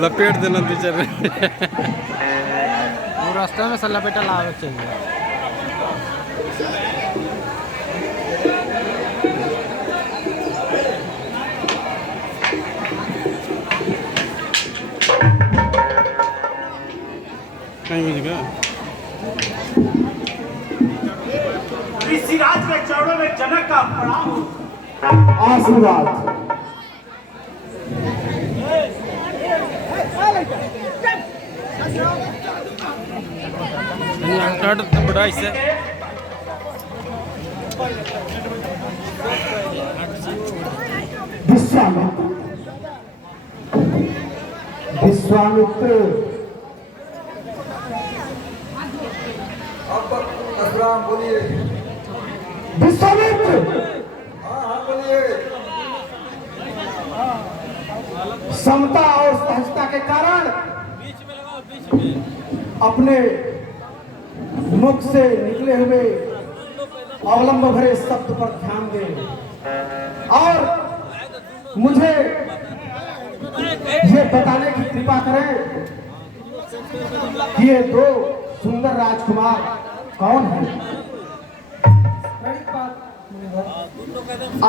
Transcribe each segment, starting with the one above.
लपेट दिलं तिच्या रास्ता में से लपेटा लावे चाहिए ऋषिराज के चरणों में जनक का प्रणाम आशीर्वाद। बड़ा इससे विश्वामित्र बोलिए। विश्वामित्र हाँ बोलिए। समता और सहजता के कारण अपने मुख से निकले हुए अवलंब भरे शब्द पर ध्यान दें और मुझे ये बताने की कृपा करें कि ये दो सुंदर राजकुमार कौन है।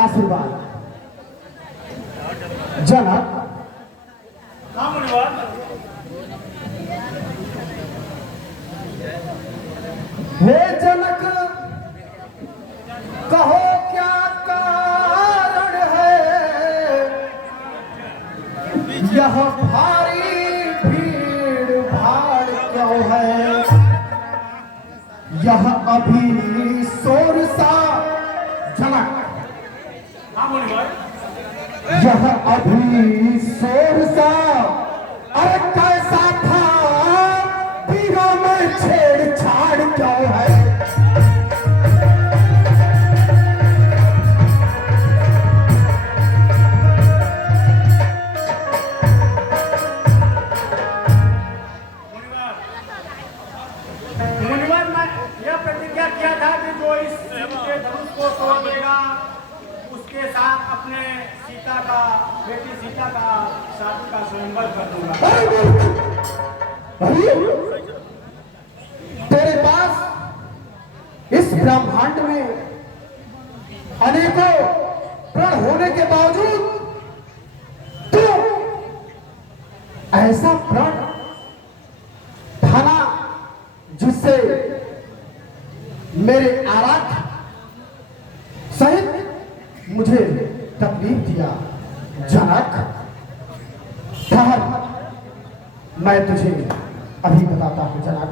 आशीर्वाद। जनक हे जनक कहो क्या कारण है यह भारी भीड़ भाड़ क्यों है यह अभी शोर सा। जनक यह अभी शोर सा अरे कैसा था पीरों में छेड़छाड़ क्यों है। मुनिवर ने यह प्रतिज्ञा किया था कि जो इस धनुष को तोड़ देगा उसके साथ अपने सीता का बेटी सीता का शादी का स्वयंवर कर दूंगा। तेरे पास इस ब्रह्मांड में अनेकों प्रण होने के बावजूद तू ऐसा प्रण ठाना जिससे मेरे आराध्य सहित मुझे तकलीफ दिया। जनक ठहर मैं तुझे अभी बताता हूं। जनक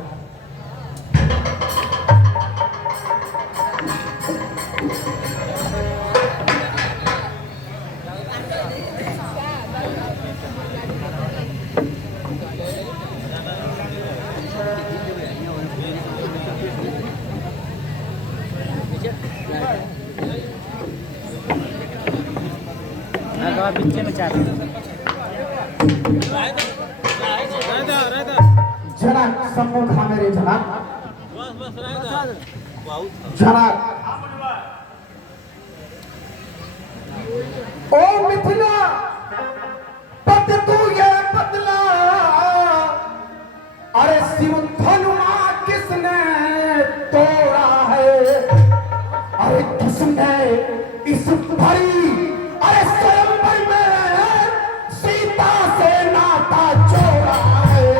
पीछे में चार जनक सम्मुख हाँ मेरे जनक। जनक ओ मिथिला पद तू ये बदला अरे शिव धनुमा किसने तोड़ा है अरे किसने इस भरी अरे स्वयंवर में सीता से नाता जोड़ा है।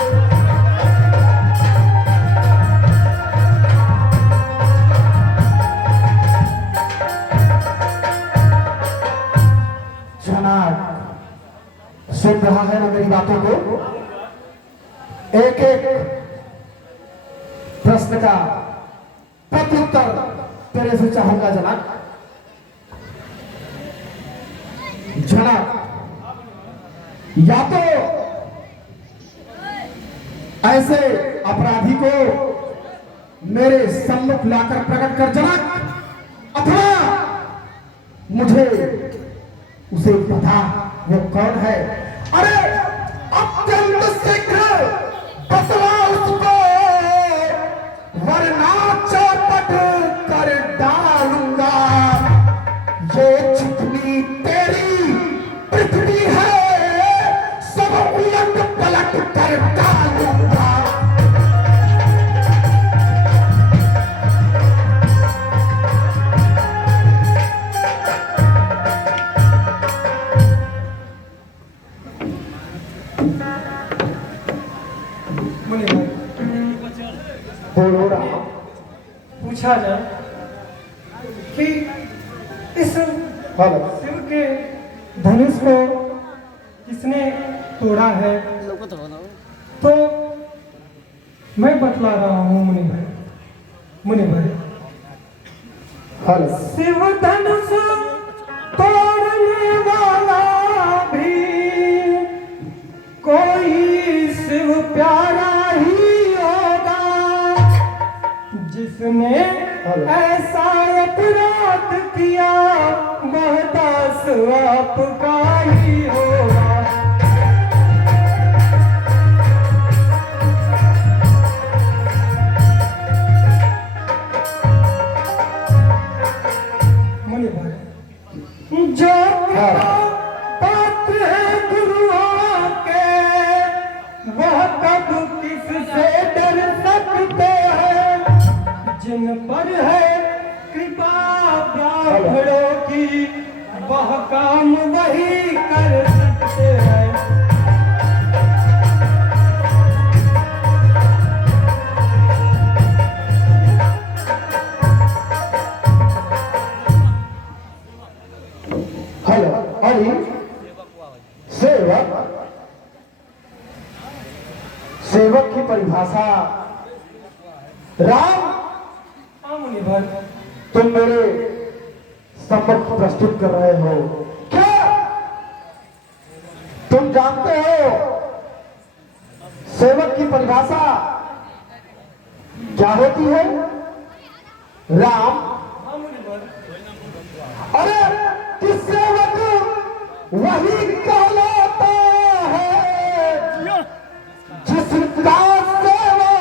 जनक सुन रहा है ना मेरी बातों को? एक एक प्रश्न का प्रत्युत्तर तेरे से चाहूंगा जनाब। जनाब, या तो ऐसे अपराधी को मेरे सम्मुख लाकर प्रकट कर जनाब, अथवा मुझे उसे पता वो कौन है। अरे अत्यंत शीघ्र बतला उसको, वरना चौपट कर डालूंगा। ये चिकनी तेरी पृथ्वी है, सब उलट पलट कर डालूंगा। बोलो रहा। पूछा जाए कि इस शिव के धनुष को किसने तोड़ा है, तो मैं बतला रहा हूँ मुनि भाई। शिव धनुष तोड़ने वाला भी कोई शिव प्यारा ही होगा, जिसने ऐसा अपराध किया वह दास आपका ही होगा। मुनि भाई, जो पात्र है गुरुओं के, वह कब किससे डर सकते हैं। जिन पर है कृपा ब्राह्मणों की, वह काम वही कर सकते हैं। हेलो, अरे सेवक, सेवक की परिभाषा राम। मुनि भाई, तुम मेरे सम्मुख प्रस्तुत कर रहे हो क्या? तुम जानते हो सेवक की परिभाषा क्या होती है? राम, अरे किस सेवक वही कहलाता है जिसका सेवा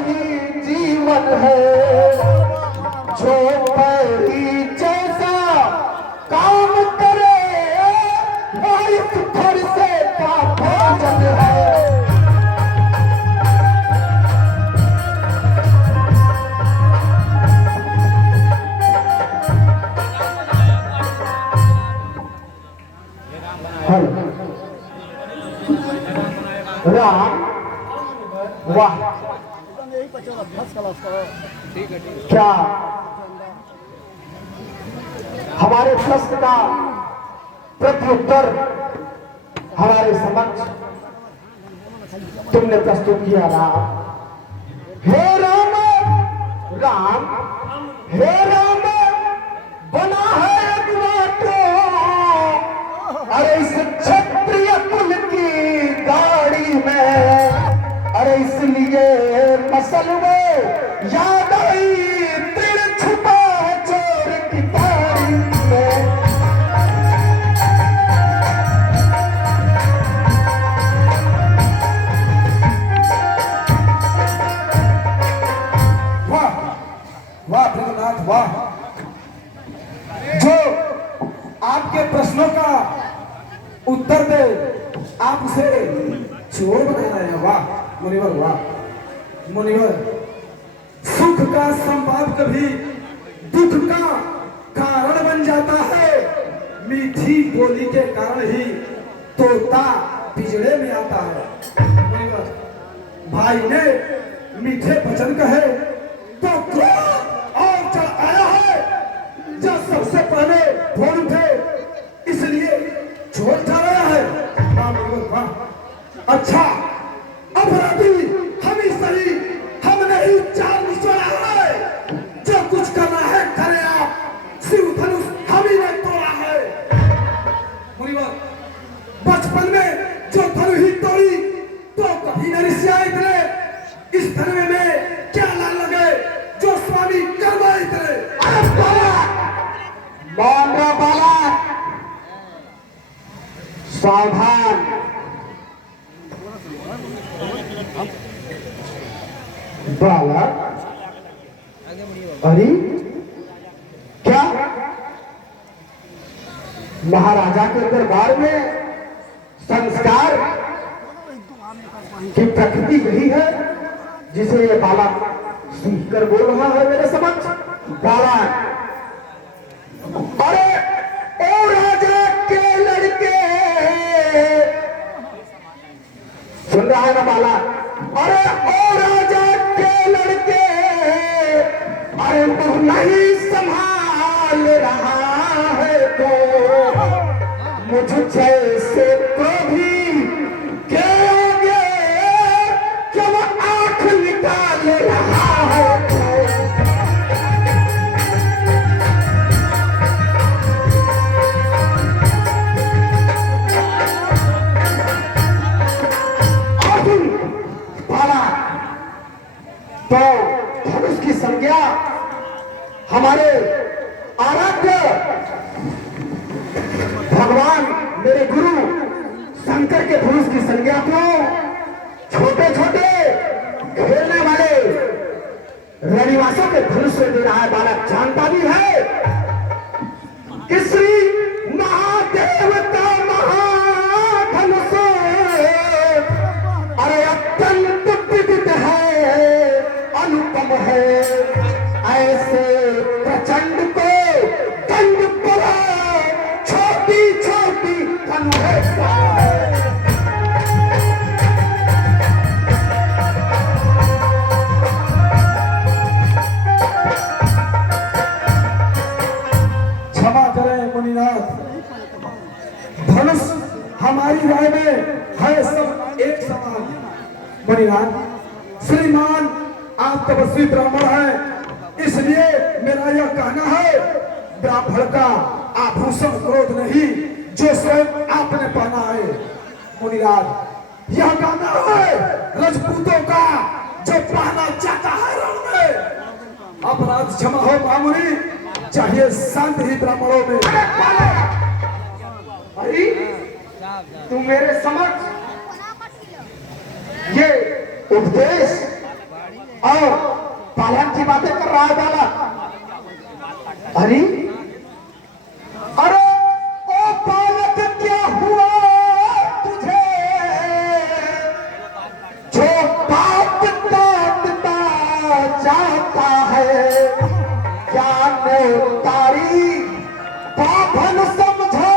ही जीवन है। जो पैरी जैसा काम करे वह इस फरसे का भोजन है। राम, वाह, क्या हमारे प्रश्न का प्रत्युत्तर हमारे समक्ष तुमने प्रस्तुत किया। राम, हे राम, राम, हे राम, बना है अगवा तो, अरे इस क्षत्रिय कुल की गाड़ी में, अरे इसलिए मसल में याद आई तीर छुपा है चोर की ताड़ी में। वाह वाह भृगुनाथ वाह, जो आपके प्रश्नों का उत्तर दे आप उसे चोर बना रहे हैं। वाह मुनिवर, वाह मुनिवर। सुख का संवाद कभी दुख का कारण बन जाता है। मीठी बोली के कारण ही तोता पिजड़े में आता है। मुनिवर, भाई ने मीठे वचन कहे तो क्रोध और चढ़ आया है, जो सबसे पहले फोन उठे इसलिए चोर ठहराया है। अच्छा, अपराधी हम ही सही, हम नहीं चाल निचोड़ा है। जो कुछ करना है करें आप, शिव धनुष हम ही ने तोड़ा है। मुनिवर, बचपन में जो धनु ही तोड़ी तो कभी न रिश्या इतने। इस धनु में क्या लाल लगे जो स्वामी करवा इतने। अरे बाला, सावधान। बालक, अरे क्या महाराजा के दरबार में संस्कार की प्रकृति यही है जिसे ये बालक सीख कर बोल रहा है मेरे समक्ष। बालक, अरे ओ राजा के लड़के, सुन रहा है ना बालक? अरे ओ राजा के लड़के, अरे तू नहीं संभाल रहा है तो मुझ जैसे को भी के आगे जब आंख निकाल रहा है तो। तो धनुष की संज्ञा हमारे आराध्य भगवान मेरे गुरु शंकर के धनुष की संज्ञा को छोटे छोटे खेलने वाले रनिवासों के धनुष से दे रहा है। बालक जानता भी है कि श्री महादेव का महाधनुष अरे अत्यंत विदित है, अनुपम है। ऐसे प्रचंड को दंड पड़ा छोटी छोटी धनु है। क्षमा करें मुनिनाथ, धनुष हमारी राय में है सब एक समान। मुनिनाथ, श्रीमान आप तपस्वी ब्राह्मण हैं, इसलिए मेरा यह कहना है, ब्राह्मण का आभूषण क्रोध नहीं जो स्वयं आपने पहना है। मुनिराज, यह कहना है राजपूतों का जो पहना जाता है रण में। अपराध क्षमा हो मामूली, चाहिए शांत ही ब्राह्मणों में। अरे तू मेरे समक्ष ये उपदेश और पालन की बातें कर रहा है बालक। अरे अरे ओ बालक, क्या हुआ तुझे जो बात काटता जाता है? क्या तारी बाभन समझो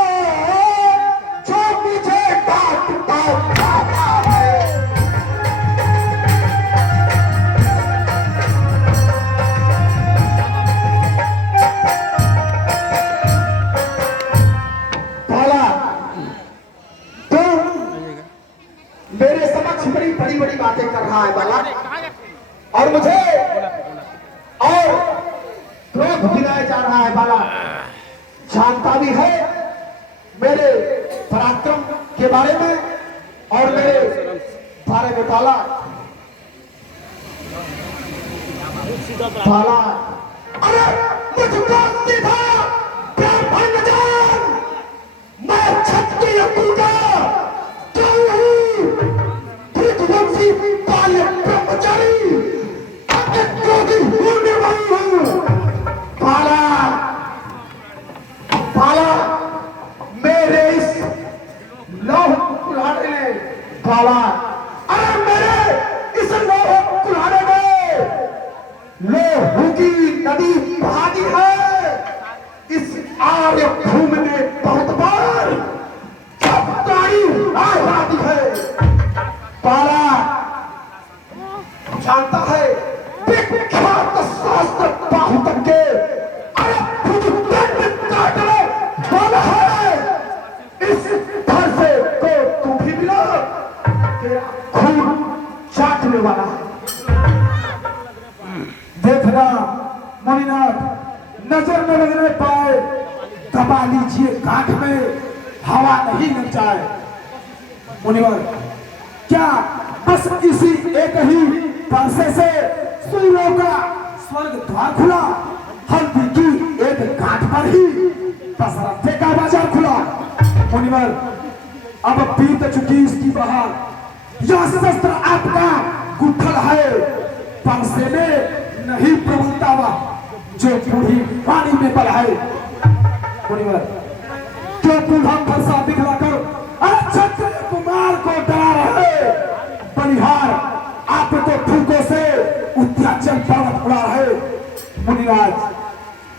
जो मुझे काटता जाता है। मेरे समक्ष बड़ी बड़ी बड़ी बातें कर रहा है बालक, और मुझे और क्रोध दिलाया जा रहा है बालक। जानता भी है मेरे पराक्रम के बारे में और मेरे बारे में बालक। अरे मुझको सीधा ब्राह्मण जान, मैं क्षत्रिय पूजा ब्रह्मचारी होने वाली हूं। बाला, मेरे इस लौह कुल्हाड़े ने बाला, अरे मेरे इस लौह कुल्हाड़े में लोहू की नदी बहा दी है। इस आर्य भूमि में बहुत बार चपटाई आजादी है। बाला जानता है विख्यात शास्त्र बाहुतक के दंड काटने वाला है। इस धर से तो तू भी मिला वाला है। देखना मुनिनाथ, नजर न लगने पाए, दबा लीजिए गांठ में, हवा नहीं लग जाए। मुनिवर, क्या बस इसी एक ही परसे से सूर्यों का स्वर्ग द्वार खुला, हल्दी की एक गांठ पर ही बस रत्थे का बाजार खुला। मुनिवर, अब बीत चुकी इसकी बहार, यह शस्त्र आपका गुठल है, परसे में नहीं प्रबलता वह जो बूढ़ी पानी में बल है। मुनिवर, क्यों पुनः फरसा दिखलाकर क्षत्रिय कुमार को डरा रहे? बलिहार आप तो फूकों से उत्याचल पर्वत उड़ा रहे। मुनिराज,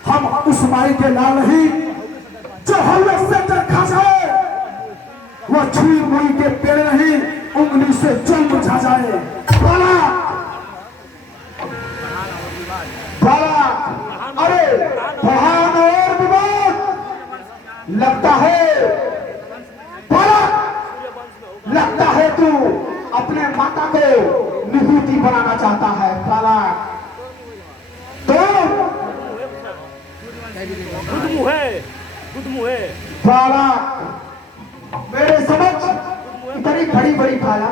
हम उस माई के लाल नहीं जो हल्ले से खा जाए, वो छुई मुई के पेड़ नहीं उंगली से जल बुझा जाए। बाला बाला, अरे बहान और विवाद लगता है, बाला लगता है तू अपने माता को विभूति बनाना चाहता है। बाला तो बाला मेरे समझ इतनी बड़ी बड़ी भाला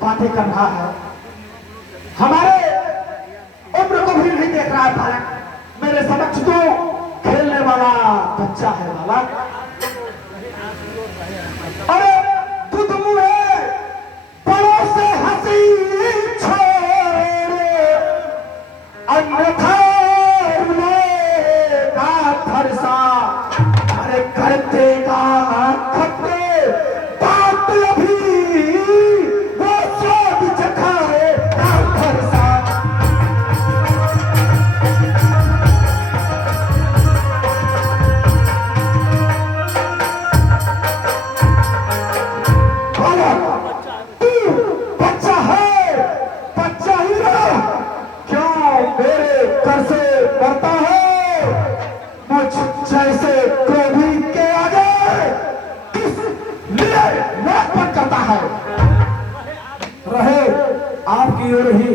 बातें कर रहा है, हमारे उम्र को भी नहीं देख रहा है। बालक मेरे समक्ष तो खेलने वाला बच्चा है। बालक, अरे खुद मुझे बड़ों से हंसी छोड़े, अन्यथा का फरसा अरे कर देगा खत्ते बात अभी वो स्वाद चखाए का फरसा। तू बच्चा है, बच्चा ही रहा, क्यों मेरे घर से डरता है? मुझ जैसे क्रोधी के आगे किस लिए नाक करता है? रहे आपकी ओर ही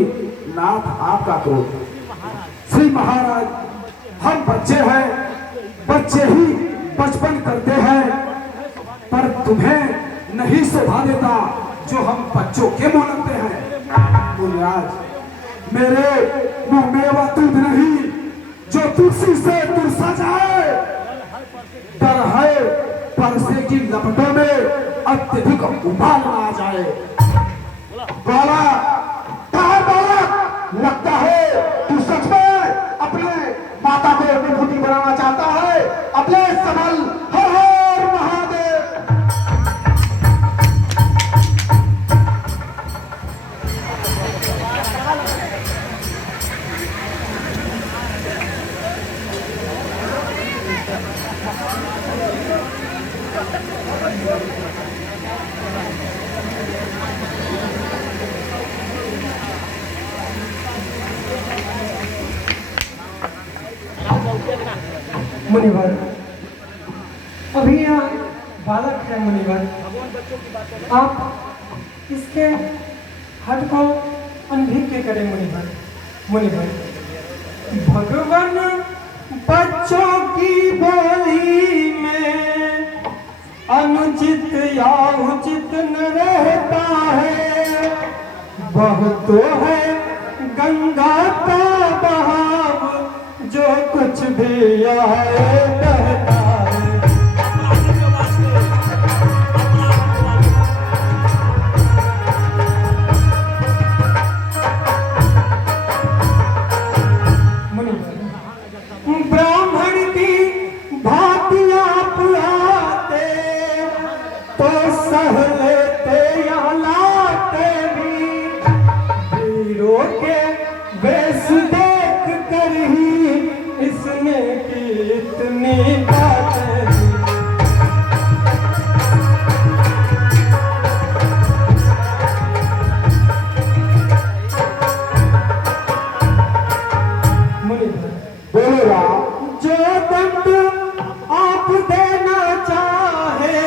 नाथ आपका क्रोध। श्री महाराज, हम बच्चे हैं, बच्चे ही बचपन करते हैं, पर तुम्हें नहीं शोभा देता जो हम बच्चों के मुंह लगते हैं। मुनिराज, मेरे मुंह में वह दूध नहीं जो तुलसी से तुरसा जाए, डर है परसे की लपटों में अत्यधिक उबाल आ जाए। बाला, बाला, लगता है तू सच में अपने माता को विभूति बनाना चाहता है। अपने संभल, हर हर महादेव। मुनिवर, अभी यहाँ बालक है मुनिवर, आप इसके हट को अनभिज्ञ करें मुनिवर। मुनिवर, भगवान बच्चों की बोली में अनुचित या उचित न रहता है, वह तो है गंगा का बहाव जो कुछ भी आए बहता है। ब्राह्मण की भातियां पुराते तो सह लेते या लाते भी, वीरों के वेश देख कर ही इसने की इतनी बातें दी। बोलेगा जो दंड आप देना चाहे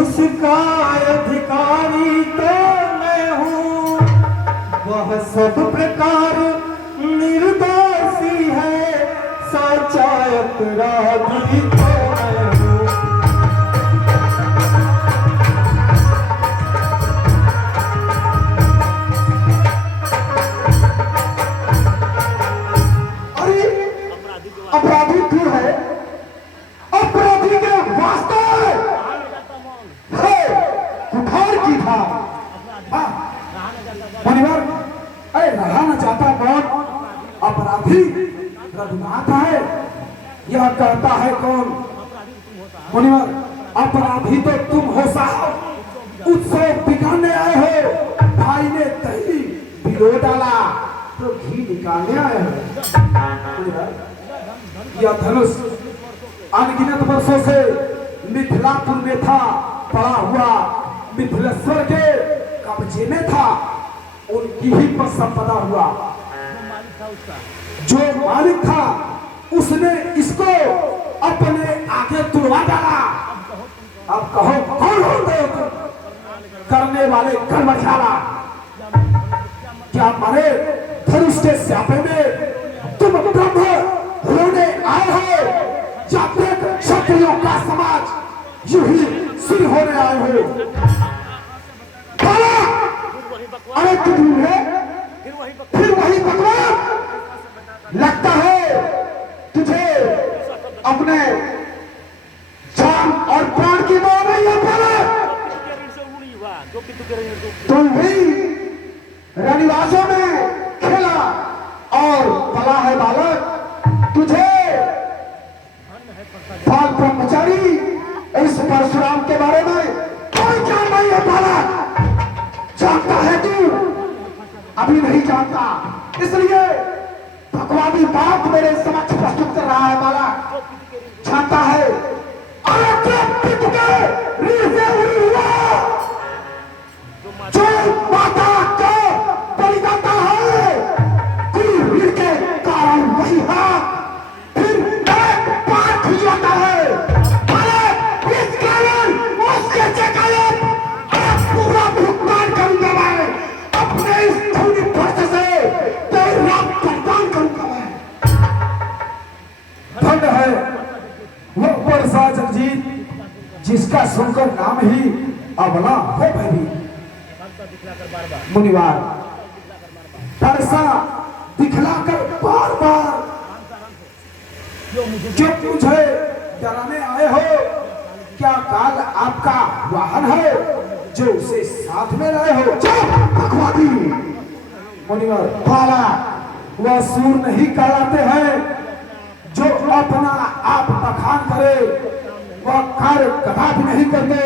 उसका अधिकारी तो मैं हूँ, वह सब प्रकार निर्दोषी है, सच्चा अपराधी तो मैं हूँ। अरे अपराधी क्यों है? अपराधी के वास्ते है कुठार की था। हाँ, मुनिवर, अरे रहा न चाहता कौन? अपराधी रघुनाथ है। यह कहता है कौन? मुनिवर, अपराधी तो तुम हो साहब। उत्सव बिगाड़ने आए हो। भाई ने दही भिगो डाला तो घी निकालने आए हो। मुनिवर, यह धनुष अनगिनत वर्षों से मिथिलापुर में था, पड़ा हुआ मिथिलेश्वर के कब्जे में था। उनकी ही पर संपदा हुआ। जो मालिक था उसने इसको अपने आगे तुड़वा डाला। अब कहो कौन होते हो तुम? करने वाले कर्मचारा, क्या मरे धनुष के स्यापे में तुम ब्रह्म होने आए हो या देख क्षत्रियों का समाज यूं ही सिर होने आए हो? अरे तुम है फिर वही बकवास। लगता है तुझे अपने जान और प्राण की मोह नहीं है। तुम भी रनिवासों में खेला और पला है बालक। तुझे बाल ब्रह्मचारी इस परशुराम के बारे में कोई ज्ञान नहीं है बालक। जानता है तू? अभी नहीं जानता, इसलिए भगवानी बात मेरे समक्ष प्रस्तुत कर रहा है बालक। जानता है अरे क्या पिट के रीढ़ से उड़ी हुआ जो माता को बलि देता है, कोई रीढ़ के कारण वही है फिर एक बार खुजवाता है। अरे इस कारण उसके चकायत पूरा भुगतान करूंगा मैं। अपने इस खूनी फर्श से तेरा भुगतान करूंगा मैं। धन्य है वो वर्षा जगजीत जिसका सुनकर नाम ही अबला हो भयभीत। मुनिवार, वर्षा दिखलाकर बार बार जो मुझे डराने आए हो, क्या काल आपका वाहन है जो उसे साथ में लाए हो? भगवानी मुनिवर, बाला वह सूर नहीं कहलाते हैं जो अपना आप बखान करे। वह कार्य कदापि नहीं करते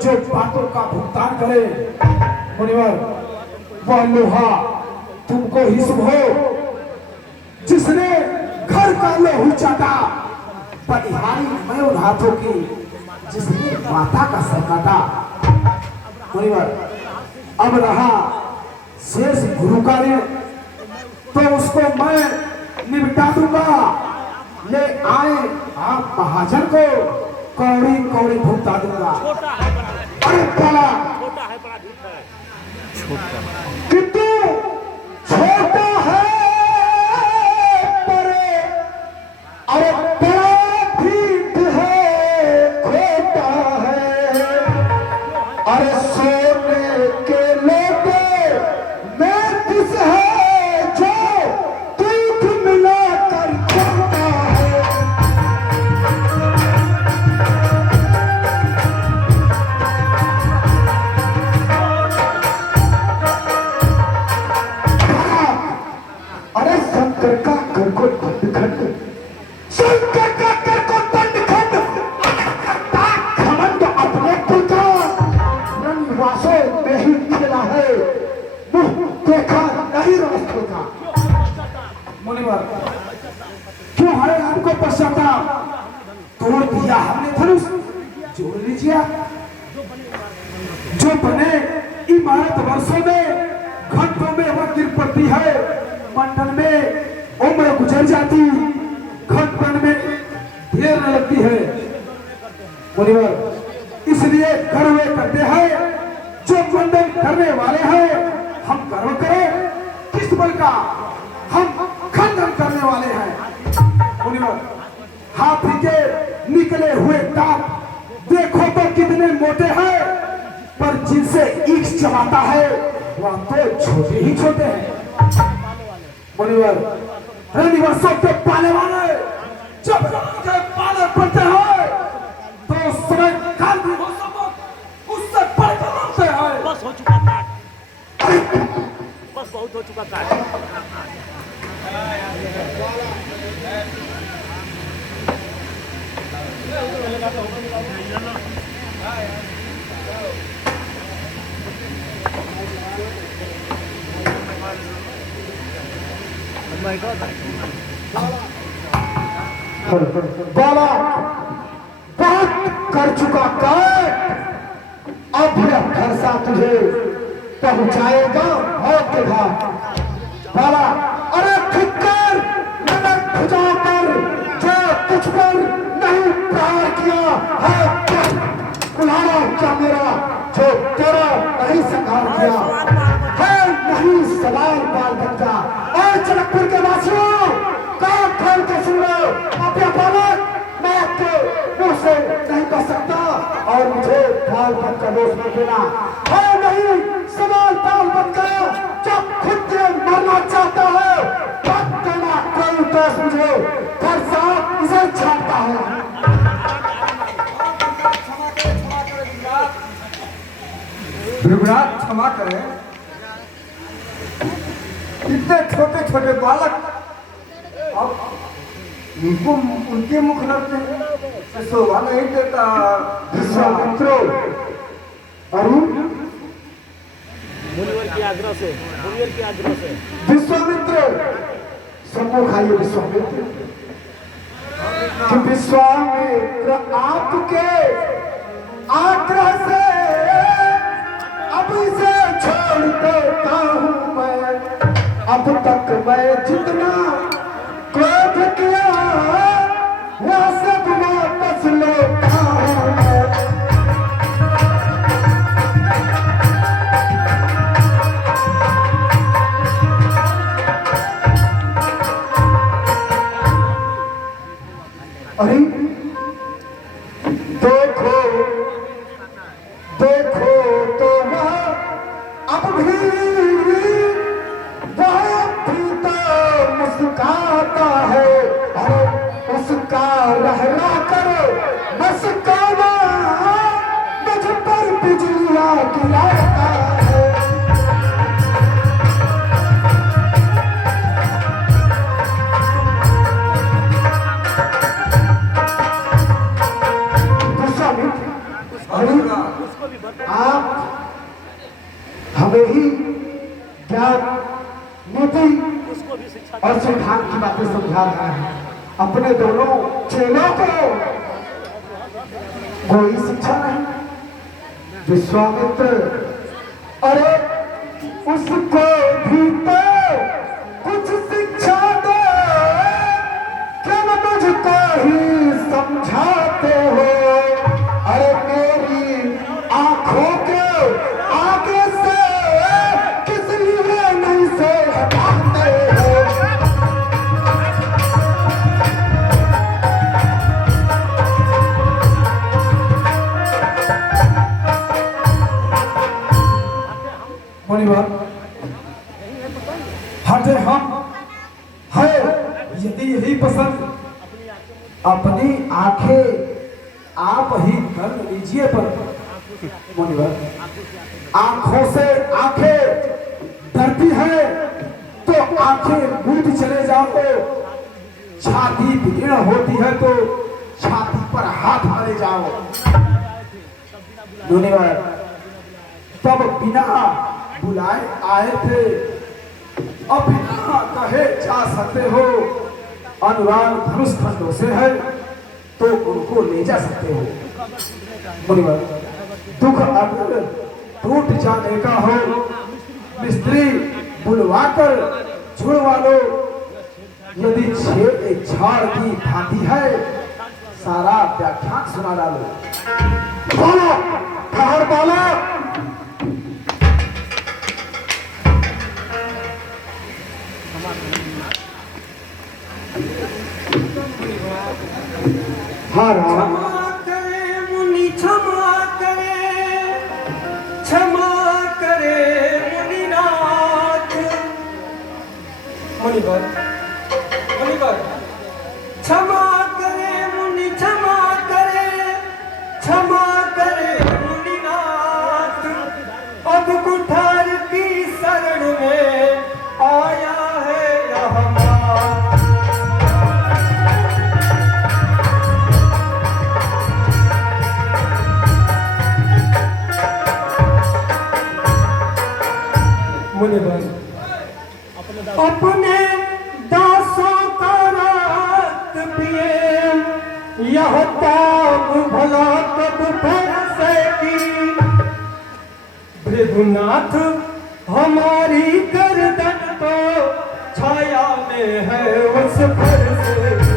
जो बातों का भुगतान करे। मुनिवर, वह लोहा तुमको ही शुभ हो जिसने घर का लोहू चाटा। बलिहारी मैं उन हाथों की जिसने माता का सर काटा। मुनिवर, अब रहा शेष गुरु का ऋण तो उसको मैं निपटा दूंगा। ले आए आप महाजन को कौड़ी कौड़ी भुगता दूंगा। अरे बाला कि तू छोटा है पर अरे बड़ा ठीक है, खोटा है। अरे सोने के लोटे में किस है जो दूध मिलाकर खोटा है। अरे शंकर का कर को दंड खंड, शंकर का कर को दंड खंड। घमंड अपने पुत्र रंगवासों में ही खेला है, मुंह देखा नहीं रोस्ट होता। मुनिवर, क्यों है आपको पश्चाताप? तोड़ दिया हमने धनुष, जोड़ लीजिए। जो बने इमारत वर्षों में घंटों में वह गिर पड़ती है, मंडन में उम्र गुजर जाती, घटपन में देर न लगती है। मुनिवर, इसलिए गर्व करते हैं जो मंडन करने वाले हैं। हम गर्व करें का हम खंडन करने वाले हैं। मुनिवर, हाथी के निकले हुए दांत देखो तो कितने मोटे हैं, पर जिनसे ईख चबाता है वह तो छोटे ही छोटे हैं। मुनिवर, रनिवर्षों के पाले वाले जब के पाले पड़ते हैं तो उस समय काल भी हो सब उससे बढ़कर होते हैं। बस हो चुका था, बस बहुत हो चुका था। बाबा बहुत कर चुका काट, अब यह फरसा तुझे पहुंचाएगा मौत के घाट। बाबा अरे ठिक्कर नमक भुजा कर जो तुझ पर नहीं प्रहार किया है, कुल्हाड़ा क्या मेरा जो तेरा नहीं संहार किया है, नहीं सवाल बाल बच्चा। और जनकपुर के वासियों कान खोल के सुन लो, अपने बालक मैं आपके मुंह से नहीं कह सकता और मुझे बाल बच्चा दोष मत देना है, नहीं सवाल बाल बच्चा जब खुद के मरना चाहता है तब देना कोई दोष मुझे घर साहब इसे छाटता है। विभ्राट क्षमा करें, इतने छोटे छोटे बालक अब उनको उनके मुख लगते शोभा नहीं देता। विश्वामित्रो अरुण मुनिवर के आग्रह से, मुनिवर के आग्रह से विश्वामित्र सम्मुख आइए। विश्वामित्र कि विश्वामित्र आपके आग्रह से अब इसे छोड़ देता हूं मैं। अब तक मैं जितना क्रोध किया वह सब वापस लेता हूं मैं। अरे देखो देखो तो वह अब भी तो मुस्कुराता है, अरे उसका रहना करो मुस्काना मुझ पर बिजलियां गिराता है। आप हमें ही ज्ञान नीति और सिद्धांत की बातें समझा रहे हैं। अपने दोनों चेलों को कोई शिक्षा नहीं। विश्वामित्र अरे उसको भी तो कुछ शिक्षा दो, क्यों मुझको ही समझाते हो। अरे मेरी आंखों के आगे से किस लिए नहीं से हटाते हो। मुनिवर, हटे हम है, यदि यही पसंद अपनी आंखें आप ही कर लीजिए। पर मुनिवर, आंखों से आंखें डरती है तो आंखें मूंद चले जाओ, छाती विदीर्ण होती है तो छाती पर हाथ मारे जाओ। मुनिवर, तब बिना बुलाए आए थे, अब बिना कहे जा सकते हो। अनुराग धनुष खंडों से है तो उनको ले जा सकते हो। मुनिवर, दुख अगर टूट जाने का हो, मिस्त्री बुलवाकर छुड़वा लो। यदि छेद एक झाड़ की भांति है, सारा व्याख्यान सुना डालो। बोलो ठहर बोलो। मुनिवर मुनिवर क्षमा करे मुनि क्षमा करे मुनिनाथ अब कुठार की शरण में आया है यह मात। मुनिवर अपने दासों का रात पिए यह ताप भला कब फंसेगी। भृगुनाथ हमारी गर्दन तो छाया में है उस फरसेगी।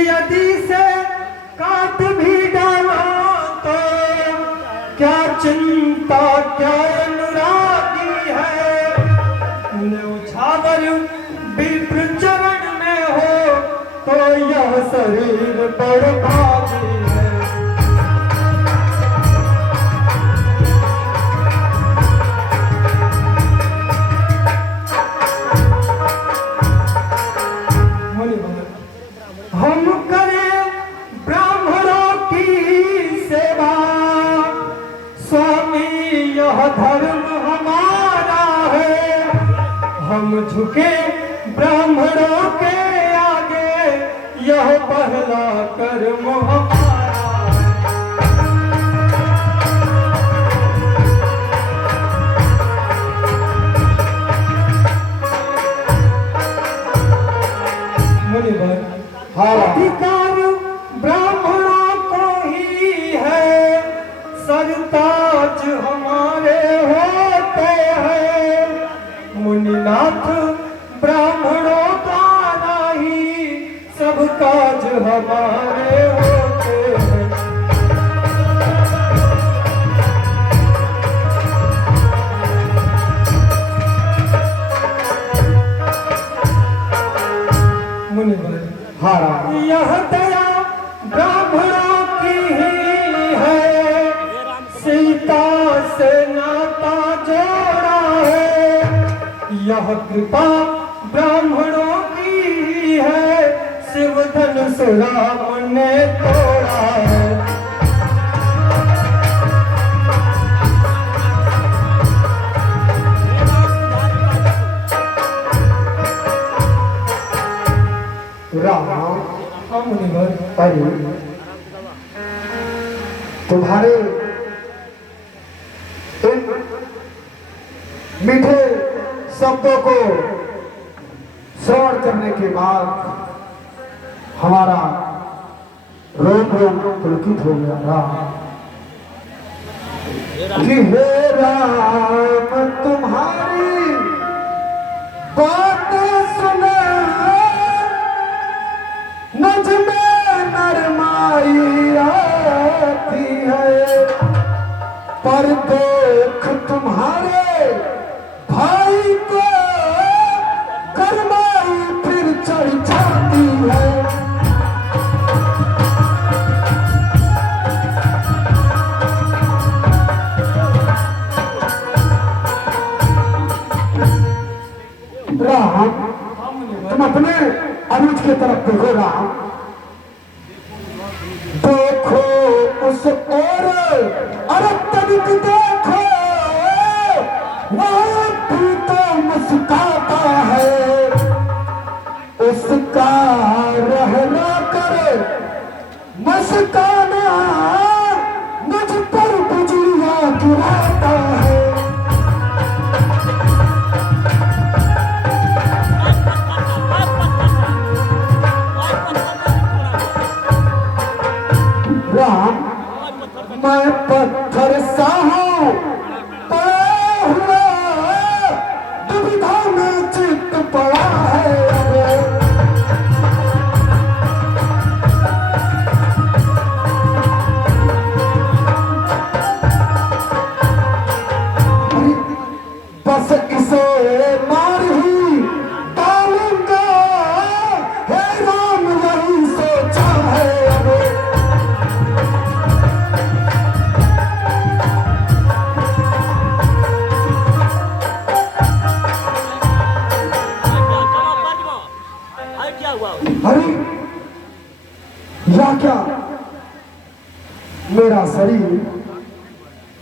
यदि से काट भी डाला तो क्या चिंता क्या अनुरागी है। न्यौछावर विप्र चरण में हो तो यह शरीर बड़ भागी है। हम करें ब्राह्मणों की सेवा स्वामी यह धर्म हमारा है। हम झुके ब्राह्मणों के आगे यह पहला कर्म हमारा है। मुनिवर अधिकार ब्राह्मणों को ही है सरताज हमारे होते हैं। मुनिनाथ ब्राह्मणों द्वारा ही सब काज हमारे होते हैं। मुनिवर यह दया ब्राह्मणों की ही है सीता से नाता जोड़ा है। यह कृपा ब्राह्मणों की ही है शिव धनुष राम ने तोड़ा है। मुनिवर तुम्हारे इन मीठे शब्दों को श्रवण करने के बाद हमारा रोम रोम पुलकित हो गया राम कि हे राम तुम्हारी बातें सुने मुझ में नरमाई आती है। पर देख तुम्हारे भाई को गरमाई फिर चढ़ जाती है। राम तुम अपने अनुज की तरफ देखो राम देखो उस ओर अरे तनिक देखो वह भी तो मुस्कुराता है। उसका रहना करे मुस्काना मुझ पर बिजलियां गिराता है। राम मैं पत्थर सा हूँ पड़ा हुआ दुविधा में चित्त पड़ा है। बस इसे मार ही डालूंगा हे राम या क्या मेरा शरीर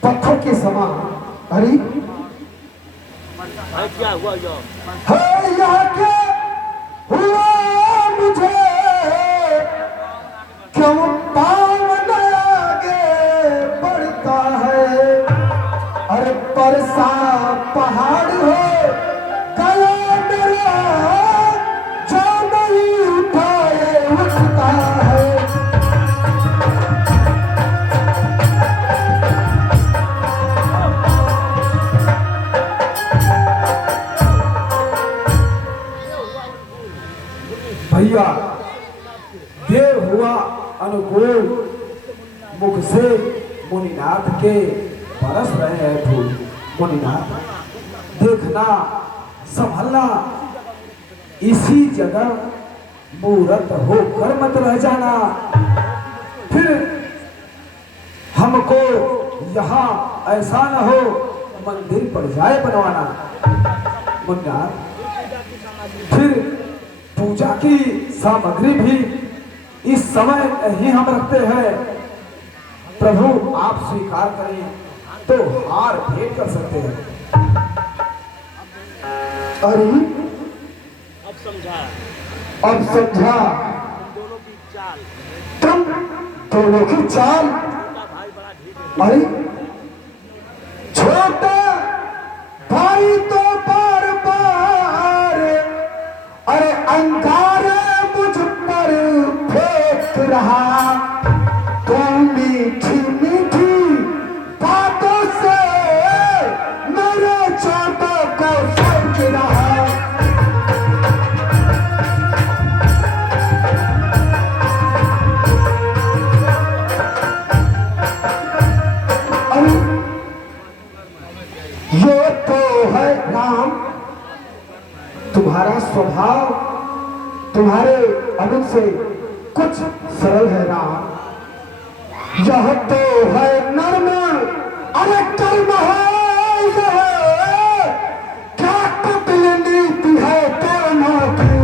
पत्थर के समान? अरे भाई क्या हुआ जो है या क्या हुआ मुझे? क्यों पाँव न आगे बढ़ता है? अरे परसा पहाड़ हो गया मेरा, जो नहीं उठाए उठता है। भैया देव हुआ अनुकूल, मुख से मुनिनाथ के बरस रहे हैं फूल। मुनिनाथ देखना संभलना, इसी जगह मूर्त होकर मत रह जाना। फिर हमको यहाँ ऐसा न हो मंदिर पड़ जाए बनवाना। मुनिनाथ फिर पूजा की सामग्री भी इस समय नहीं हम रखते हैं। प्रभु आप स्वीकार करें तो हार भेंट कर सकते हैं। अरे अब समझा अब समझा दोनों की चाल। तुम दोनों की चाल। छोटा भाई बड़ा ढीठ है। अरे छोटा भाई तो बार बार अरे अंगार मुझ पर फेंक रहा। तू मीठी मीठी बातों से मेरे छोटों को फेंक रहा। अरे ये तो है राम, तुम्हारा स्वभाव तुम्हारे अनुज से कुछ सरल है राम। यह तो है नर्म, अरे कर्म है यह, क्या कुटिल नीति है दोनों की।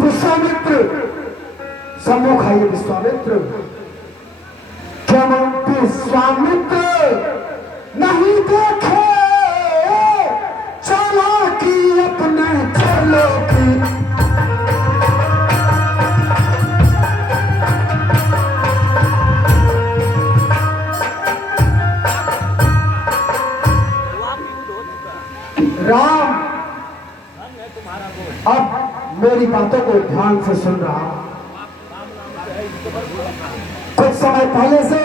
विश्वामित्र सम्मुख आइए। विश्वामित्र क्या विश्वामित्र नहीं देखे चालाकी अपने चेलों की। राम अब मेरी बातों को ध्यान से सुन रहा। कुछ समय पहले से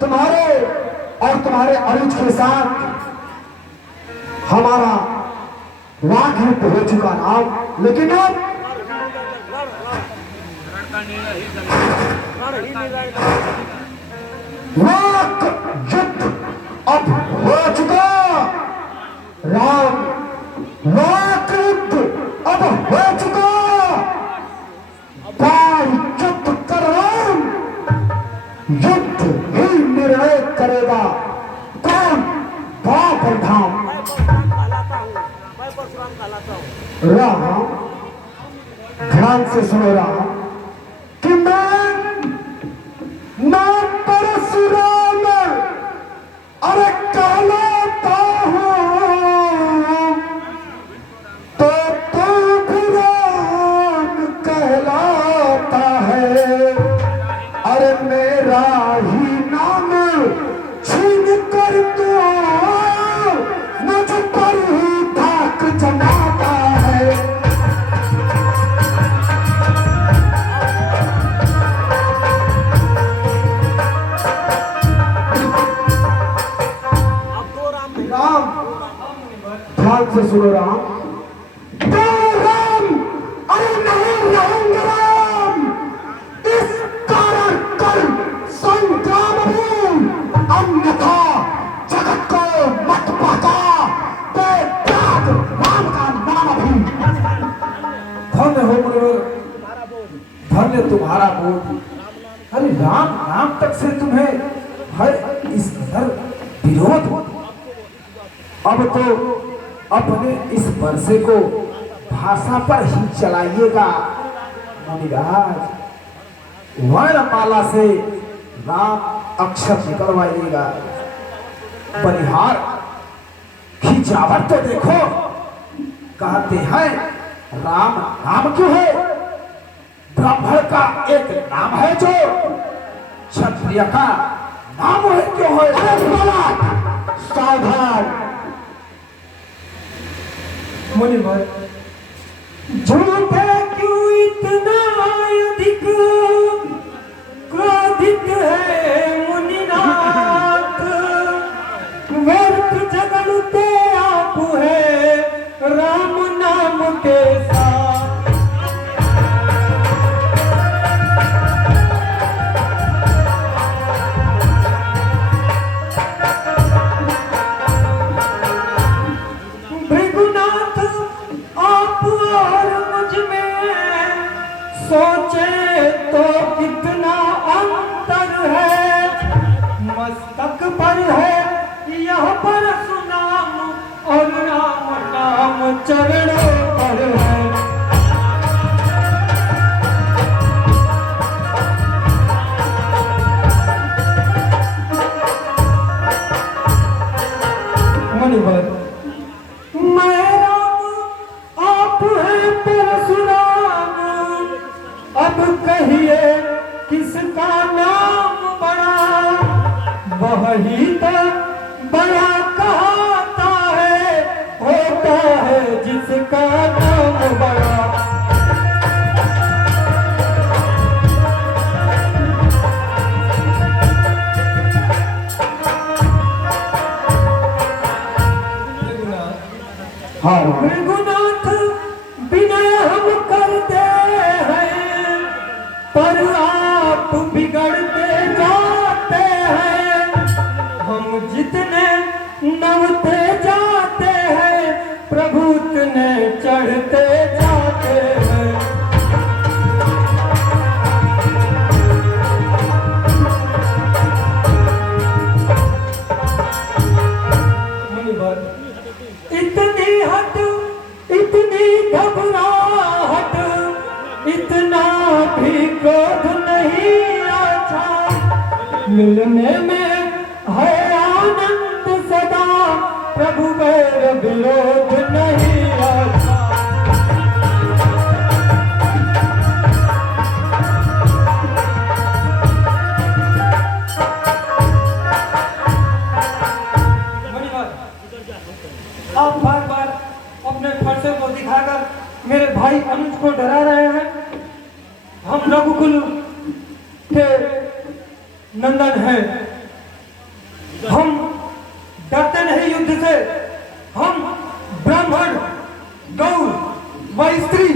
तुम्हारे और तुम्हारे अनुज के साथ हमारा वाद युद्ध हो चुका नाम, लेकिन अब वाक युद्ध अब हो चुका। राम वाक युद्ध अब हो चुका। युद्ध कर राम, युद्ध ही निर्णय करेगा कौन बाप और धाम। मैं परशुराम कहलाता हूँ। राम ध्यान से सुनो राम कि मैं परशुराम अरे कहलाता हूँ, तो तू भी राम कहलाता है। अरे मेरा ही नाम छीन कर तू मुझ पर ही धाक जमाता है। अब दो राम नहीं। राम ध्यान से सुनो राम, तो राम अरे नहीं रहेंगे राम। इस कारण कर संग्राम भूम, अन्यथा जगत को मत बहका तो त्याग राम का नाम भी। धन्य हो मुनिवर, धन्य तुम्हारा बोध। अरे राम नाम तक से तुम्हें है इस कदर विरोध। अब तो अपने इस वर्षे को भाषा पर ही चलाइएगा। मुनिराज वर्णमाला से राम अक्षर निकलवाइएगा। बलिहार खिंचावट तो देखो, कहते हैं राम नाम क्यों है? ब्राह्मण का एक नाम है जो क्षत्रिय का नाम है क्यों है? सावधान मुनिवर, झूठे क्यों इतना अधिक क्रोधित है मुनिनाथ? व्यर्थ झगड़ते आप है राम नाम के साथ। भृगुनाथ आप और मुझ में सोचे तो कितना अंतर है। मस्तक पर है यह परशुनाम और राम नाम चरणों पर है। मुनिवर, मैं राम आप है परशुराम, अब कहिए किसका नाम बड़ा? वही तो बड़ा कहता है, होता है जिसका नाम बड़ा। भृगुनाथ विनय हम करते हैं, पर आप बिगड़ते जाते हैं। हम जितने नवते जाते हैं, प्रभु उतने चढ़ते जाते हैं। मुनिवर, इतनी हट, इतनी घबराहट, इतना भी क्रोध नहीं अच्छा। मिलने में है आनंद सदा, प्रभु वैर विरोध नहीं अच्छा। आप बार बार अपने फरसे को दिखाकर मेरे भाई अनुज को डरा रहे हैं। हम रघुकुल के नंदन हैं, हम डरते नहीं युद्ध से। हम ब्राह्मण, गौ व स्त्री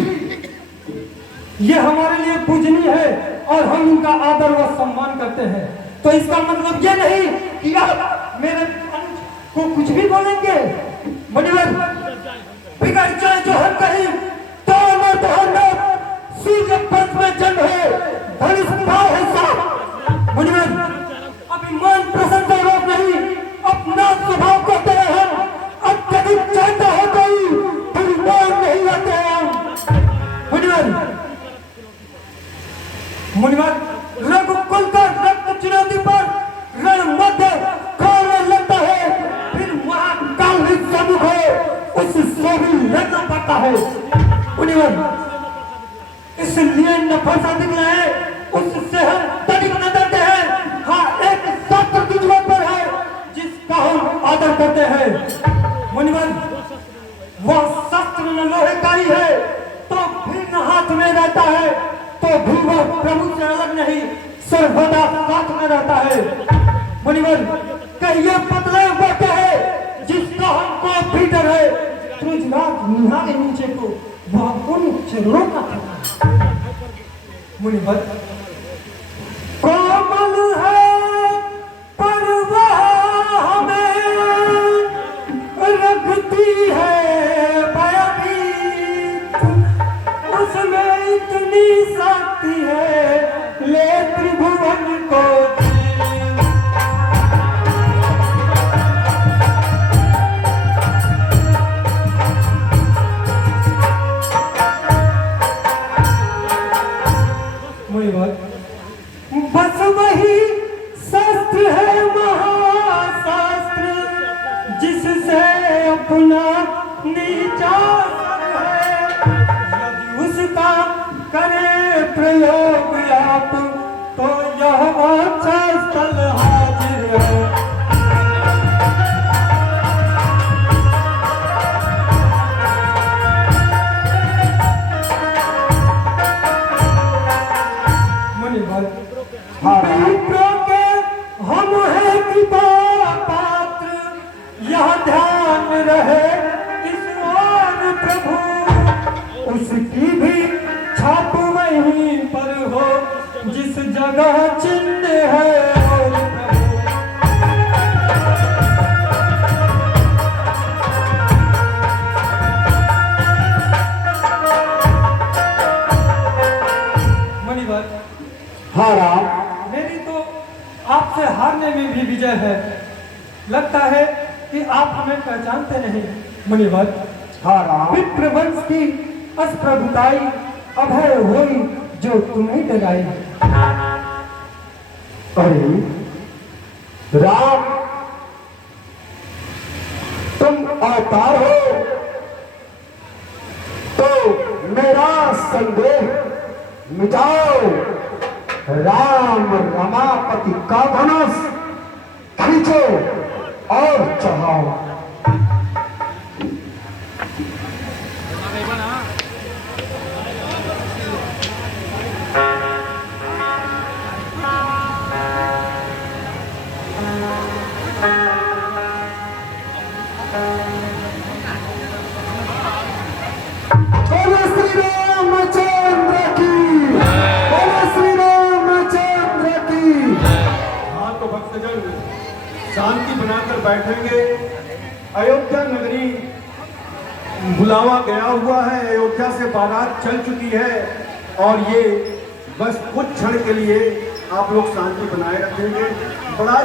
ये हमारे लिए पूजनीय है और हम इनका आदर व सम्मान करते हैं। तो इसका मतलब ये नहीं कि आप मेरे अनुज को कुछ भी बोलेंगे। मुनिवर, बिगड़ जाए जो हम कहीं तो सूर्य पंथ में जन्म है, धनुष भाव है साफ। मुनिवर, अभिमान प्रसन्न रोग नहीं, अपना स्वभाव करते हैं। अत्यधिक चाहता है कोई फिर मान नहीं आते हैं। मुनिवर, रघुकुल का रक्त चुनौती पर रण मध्य खोलने लगता है, फिर महाकाल भी सम्मुख हो, उससे भी लड़ना पड़ता है। मुनिवर, इसलिए नफरत निकला है, उससे हम तनिक न डरते हैं। हाँ, एक शस्त्र दुश्मन पर है जिसका हम आदर करते हैं। मुनिवर, वह शस्त्र न लोहे का ही है तो भी न हाथ में रहता है, तो भी वह प्रभु से अलग नहीं, सर्वदा साथ में रहता है। मुनिवर, कहिए पतले वक्त है जिसका हमको भी डर है, तुझरात निहारे नीचे को वह उन चरणों का था। मुनिवर, कोमल है पर वह हमें रखती है भयभीत, उसमें इतनी शक्ति है ले त्रिभुवन को। बस वही शस्त्र है महाशास्त्र जिससे अपना नीचा सर है, यदि उसका करे प्रयोग आप तो यह अच्छा स्थल हाजिर है। विप्रों के हम हैं कृपा पात्र, यह ध्यान रहे इस ओर प्रभु, उसकी भी छाप वहीं पर हो जिस जगह चिन्ह है और हाँ राम, मेरी तो आपसे हारने में भी विजय है। लगता है कि आप हमें पहचानते नहीं मुनिवर। हाँ राम, विप्रवंश की अस्प्रभुताई अभय हुई जो तुम्हें दिलाई। अरे राम, तुम अवतार हो तो मेरा संदेह मिटाओ। राम रमापति का धनुष खींचो और चढ़ाओ। बोलो श्री रामचंद्र की, बोलो श्री रामचंद्र की। हाँ तो भक्तजन शांति बनाकर बैठेंगे। अयोध्या नगरी बुलावा गया हुआ है, अयोध्या से बारात चल चुकी है और ये बस कुछ क्षण के लिए आप लोग शांति बनाए रखेंगे। बड़ा